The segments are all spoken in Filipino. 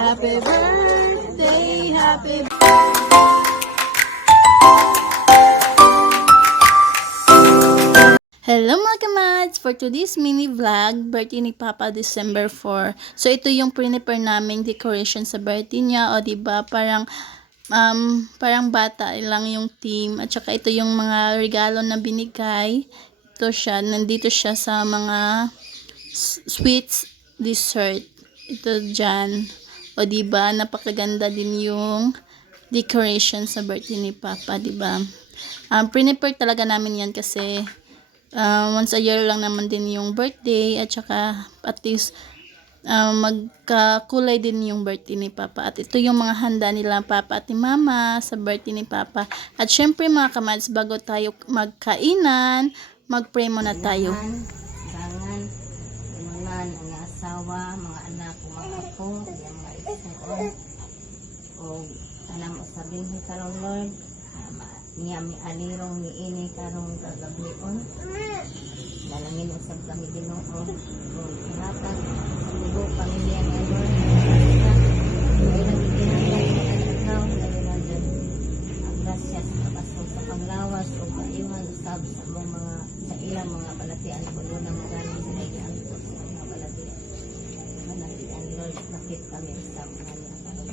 Happy birthday, happy Hello mga kamads! For today's mini vlog, birthday ni Papa December 4. So ito yung prepare naming decoration sa birthday niya. O diba, parang bata lang yung theme. At saka ito yung mga regalo na binigay. Ito siya, nandito siya sa mga sweets, dessert. Ito dyan. O diba, napakaganda din yung decoration sa birthday ni Papa, diba? Prepare talaga namin yan kasi once a year lang naman din yung birthday at saka at least magkakulay din yung birthday ni Papa. At ito yung mga handa nila Papa at ni Mama sa birthday ni Papa. At syempre mga kamads, bago tayo magkainan, mag-pray muna tayo. Dangan, inunan, ang asawa, mga anak, mga apo, yung mga igsoon. O tanang usabing karong Lord, niya mi alirong ni ini karong kagabion. Dalangin usab kami Ginoo o ihatag sa tubo pamilya ni Lord. Ilang ginagawa ang grasya sa kapasok sa panglawas o paiwan usab sa mga sa ilang mga balatian ko doon na magaling sila iangko sa mga balatian. Balatian Lord, nakit kami usab nga niya karong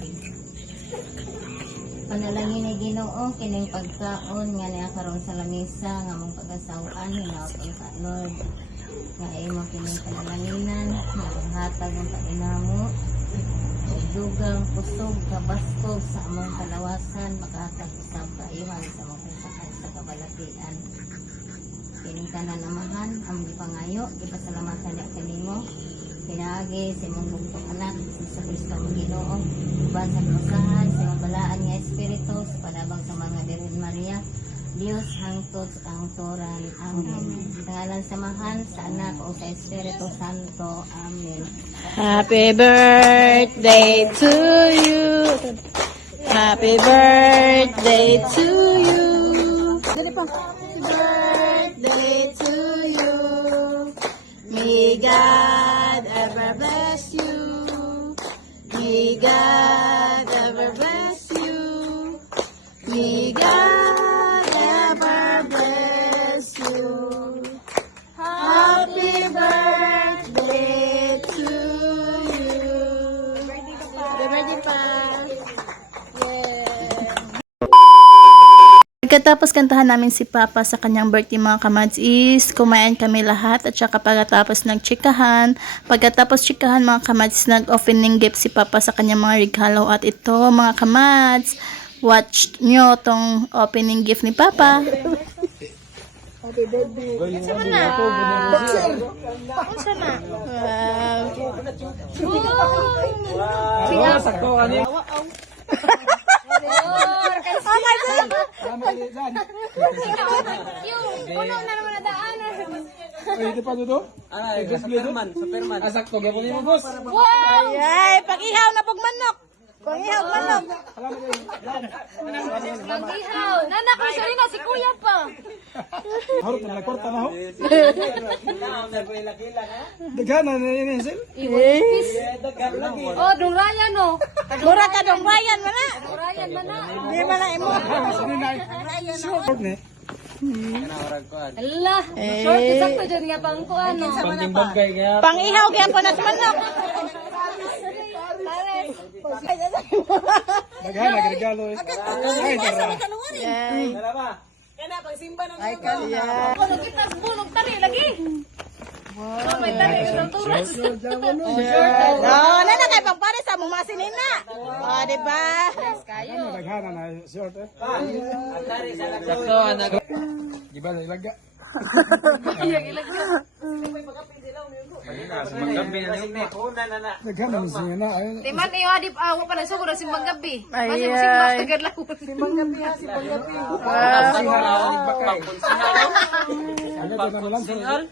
panalangin ni Ginoo kining pagkaon nga niya karon sa lamesa nga mong pag-asawaan hinaot ka Lord nga imo kining panalanginan nga hatag ang paginamo dugang kusog kabaskog sa among kalawasan makahatag usab kaiwan sa among kasakay sa kabalatian kining tanan amahan among pangayo gipasalamatan niya kanimo pinaagi sa imong bugtong anak sa Kristo ang Ginoo uban sa kasahan sa imong balaan nga espiritu sa panabang sa mga Birhen Maria Dios hangtod sa kangturan. Amen. Sa ngalan samahan sa anak o sa Espiritu Santo. Amen. Happy birthday to you. Happy birthday to you. Happy birthday to you. May God ever bless you. May God ever bless you. May God ever bless you. Happy birthday to you. Happy birthday pa. Pagkatapos kantahan namin si Papa sa kanyang birthday mga kamads is kumain kami lahat at saka pagkatapos nagchikahan. Pagkatapos chikahan mga kamads nag-opening gift si Papa sa kanyang mga regalo at ito mga kamads, watch nyo tong opening gift ni Papa. Happy birthday. Saan na? Saan na? Wow. Oh my God! Puno na naman na daanan. Ito pa dito? Superman. Asakto, gapon mo, boss. Wow! Ay, pag-ihaw na pag manok. Pag-ihaw manok. Mag-ihaw. Nanak, may sarili na si Kuya pa. Harap na nagkorta na ho. Dagana na yun, Hazel. Oh, dong Ryan, oh. Mura ka dong bayan mo na. Dong Ryan man na. Hindi mo na imo. Short ne. Allah, short sakto dyan nga pang kuan, no. Pang-ihaw kaya po na sa manok. Dagana, regalo. Ay, tara. Ay. Ay, kaliya. Punog kita, punog tali lagi. Wow. May tali sa turas. No, na kay pang pare sa mong masinina. Oh, di ba? Ano, dagana na short eh. Giba na ilaga. Dagana na siya na. Timan iyo adip awa pa na sugod simbang gabi. Ay, Kasi ay. simbang tagad lang. Simbang gabi ha, simbang gabi. Ano, dyan na lang. Sunod.